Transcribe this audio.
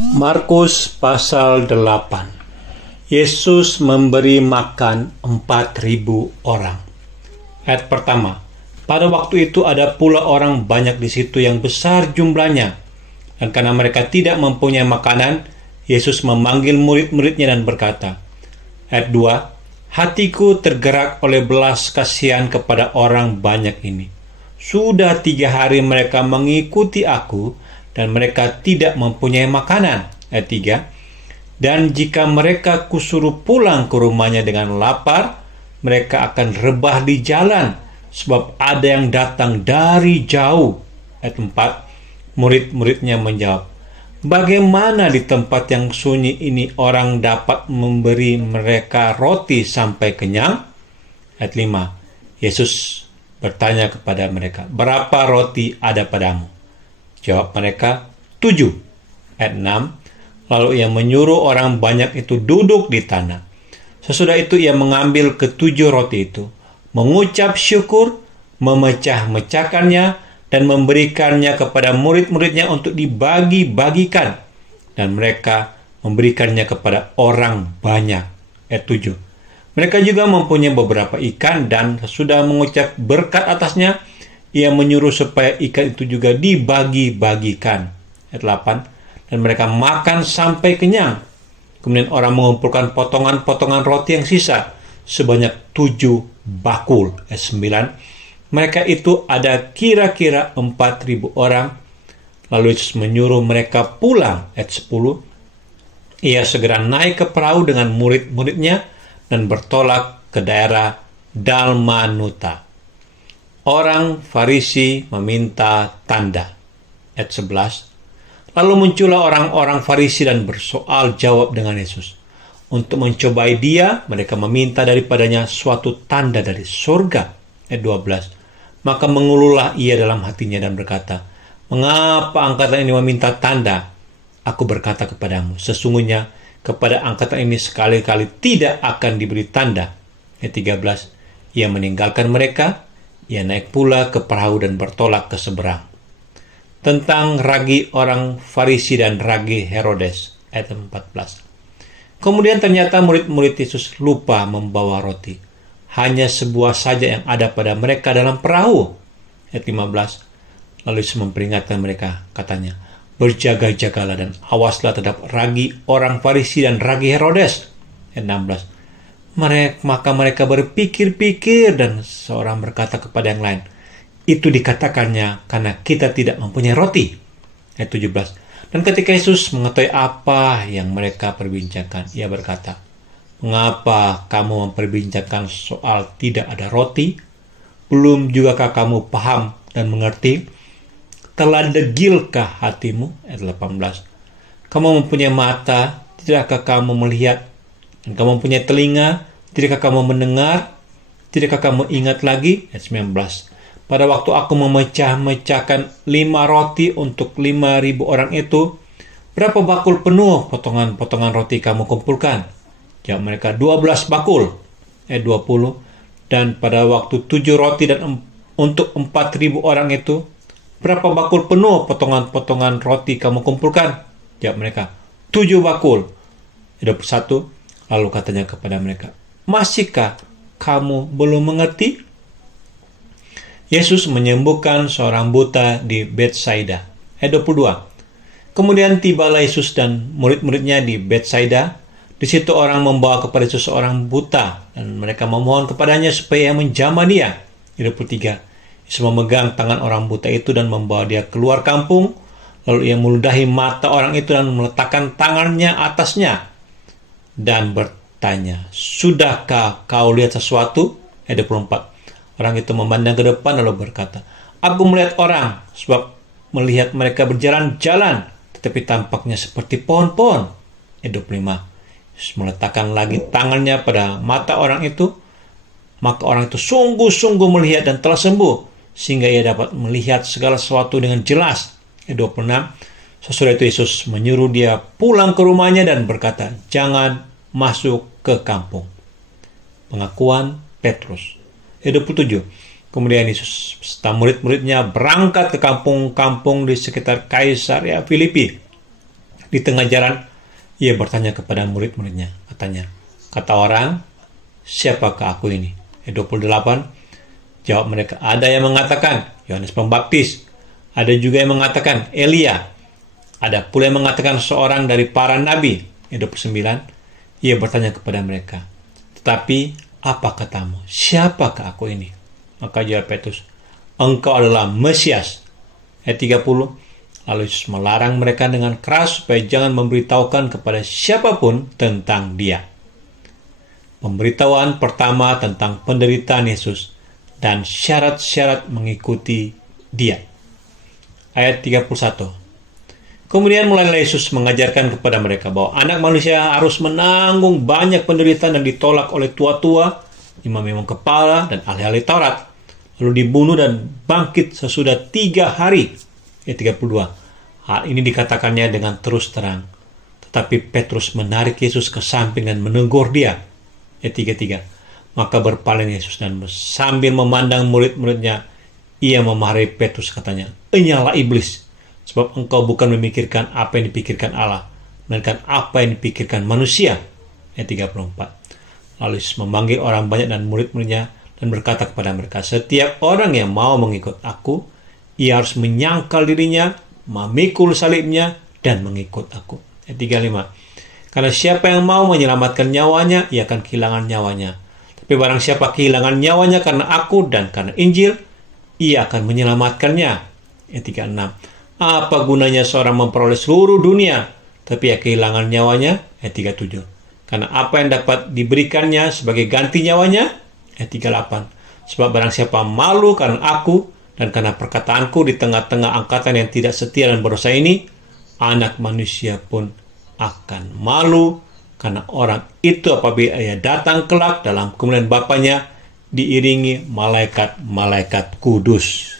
Markus pasal 8. Yesus memberi makan 4.000 orang. Ayat pertama. Pada waktu itu ada pula orang banyak di situ yang besar jumlahnya. Dan karena mereka tidak mempunyai makanan, Yesus memanggil murid-muridnya dan berkata. Ayat 2. Hatiku tergerak oleh belas kasihan kepada orang banyak ini. Sudah 3 hari mereka mengikuti aku, dan mereka tidak mempunyai makanan. Ayat 3. Dan jika mereka kusuruh pulang ke rumahnya dengan lapar, mereka akan rebah di jalan, sebab ada yang datang dari jauh. Ayat 4. Murid-muridnya menjawab, bagaimana di tempat yang sunyi ini orang dapat memberi mereka roti sampai kenyang? Ayat 5. Yesus bertanya kepada mereka, berapa roti ada padamu? Jawab mereka, 7. Ayat 6. Lalu ia menyuruh orang banyak itu duduk di tanah. Sesudah itu ia mengambil ke-7 roti itu, mengucap syukur, memecah-mecahkannya, dan memberikannya kepada murid-muridnya untuk dibagi-bagikan. Dan mereka memberikannya kepada orang banyak. Ayat 7. Mereka juga mempunyai beberapa ikan, dan sesudah mengucap berkat atasnya, ia menyuruh supaya ikan itu juga dibagi-bagikan. Ayat 8. Dan mereka makan sampai kenyang. Kemudian orang mengumpulkan potongan-potongan roti yang sisa sebanyak 7 bakul. Ayat 9. Mereka itu ada kira-kira 4.000 orang. Lalu Yesus menyuruh mereka pulang. Ayat 10. Ia segera naik ke perahu dengan murid-muridnya dan bertolak ke daerah Dalmanuta. Orang Farisi meminta tanda. Ayat 11. Lalu muncullah orang-orang Farisi dan bersoal jawab dengan Yesus. Untuk mencobai dia, mereka meminta daripadanya suatu tanda dari surga. Ayat 12. Maka mengululah ia dalam hatinya dan berkata, mengapa angkatan ini meminta tanda? Aku berkata kepadamu, sesungguhnya kepada angkatan ini sekali-kali tidak akan diberi tanda. Ayat 13. Ia meninggalkan mereka, ia naik pula ke perahu dan bertolak ke seberang. Tentang ragi orang Farisi dan ragi Herodes. Ayat 14. Kemudian ternyata murid-murid Yesus lupa membawa roti. Hanya sebuah saja yang ada pada mereka dalam perahu. Ayat 15. Lalu Yesus memperingatkan mereka, katanya, berjaga-jagalah dan awaslah terhadap ragi orang Farisi dan ragi Herodes. Ayat 16. Maka mereka berpikir-pikir dan seorang berkata kepada yang lain, itu dikatakannya karena kita tidak mempunyai roti. Ayat 17. Dan ketika Yesus mengetahui apa yang mereka perbincangkan, ia berkata, mengapa kamu memperbincangkan soal tidak ada roti? Belum jugakah kamu paham dan mengerti? Telah degilkah hatimu? Ayat 18. Kamu mempunyai mata, tidakkah kamu melihat? Dan kamu mempunyai telinga, tidakkah kamu mendengar? Tidakkah kamu ingat lagi? Ayat 19. Pada waktu aku memecah-mecahkan 5 roti untuk 5.000 orang itu, berapa bakul penuh potongan-potongan roti kamu kumpulkan? Jawab mereka, 12 bakul. Ayat 20. Dan pada waktu 7 roti dan untuk 4.000 orang itu, berapa bakul penuh potongan-potongan roti kamu kumpulkan? Jawab mereka, 7 bakul. Ayat 21. Lalu katanya kepada mereka, masihkah kamu belum mengerti? Yesus menyembuhkan seorang buta di Betsaida. Ayat 22. Kemudian tibalah Yesus dan murid-muridnya di Betsaida. Di situ orang membawa kepada Yesus seorang buta dan mereka memohon kepadanya supaya ia menjamah dia. Ayat 23. Yesus memegang tangan orang buta itu dan membawa dia keluar kampung. Lalu ia meludahi mata orang itu dan meletakkan tangannya atasnya dan bertanya, sudahkah kau lihat sesuatu? Ayat 24. Orang itu memandang ke depan lalu berkata, aku melihat orang, sebab melihat mereka berjalan-jalan, tetapi tampaknya seperti pohon-pohon. Ayat 25. Yesus meletakkan lagi tangannya pada mata orang itu, maka orang itu sungguh-sungguh melihat dan telah sembuh, sehingga ia dapat melihat segala sesuatu dengan jelas. Ayat 26. Sesudah itu Yesus menyuruh dia pulang ke rumahnya dan berkata, jangan masuk ke kampung. Pengakuan Petrus. Ayat 27. Kemudian Yesus serta murid-muridnya berangkat ke kampung-kampung di sekitar Kaisarea Filipi. Di tengah jalan, ia bertanya kepada murid-muridnya. Kata orang, siapakah aku ini? Ayat 28, jawab mereka, ada yang mengatakan Yohanes Pembaptis, ada juga yang mengatakan Elia, ada pula yang mengatakan seorang dari para nabi. Ayat 29, ia bertanya kepada mereka, tetapi apa katamu? Siapakah aku ini? Maka jawab Petrus, engkau adalah Mesias. Ayat 30, lalu Yesus melarang mereka dengan keras supaya jangan memberitahukan kepada siapapun tentang dia. Pemberitahuan pertama tentang penderitaan Yesus dan syarat-syarat mengikuti dia. Ayat 31. Kemudian mulailah Yesus mengajarkan kepada mereka bahwa anak manusia harus menanggung banyak penderitaan dan ditolak oleh tua-tua, imam-imam kepala, dan ahli-ahli Taurat, lalu dibunuh dan bangkit sesudah 3 hari. Ayat 32. Hal ini dikatakannya dengan terus terang. Tetapi Petrus menarik Yesus ke samping dan menegur dia. Ayat 33. Maka berpaling Yesus dan sambil memandang murid-muridnya, ia memarahi Petrus, katanya, "Enyahlah iblis, sebab engkau bukan memikirkan apa yang dipikirkan Allah, melainkan apa yang dipikirkan manusia." Ayat 34. Lalu Yesus memanggil orang banyak dan murid-muridnya dan berkata kepada mereka, setiap orang yang mau mengikut aku, ia harus menyangkal dirinya, memikul salibnya, dan mengikut aku. Ayat 35. Karena siapa yang mau menyelamatkan nyawanya, ia akan kehilangan nyawanya. Tapi barang siapa kehilangan nyawanya karena aku dan karena Injil, ia akan menyelamatkannya. Ayat 36. Apa gunanya seorang memperoleh seluruh dunia, tapi ia kehilangan nyawanya? Ayat 37. Karena apa yang dapat diberikannya sebagai ganti nyawanya? Ayat 38. Sebab barang siapa malu karena aku dan karena perkataanku di tengah-tengah angkatan yang tidak setia dan berdosa ini, anak manusia pun akan malu karena orang itu apabila ia datang kelak dalam kemuliaan Bapanya diiringi malaikat-malaikat kudus.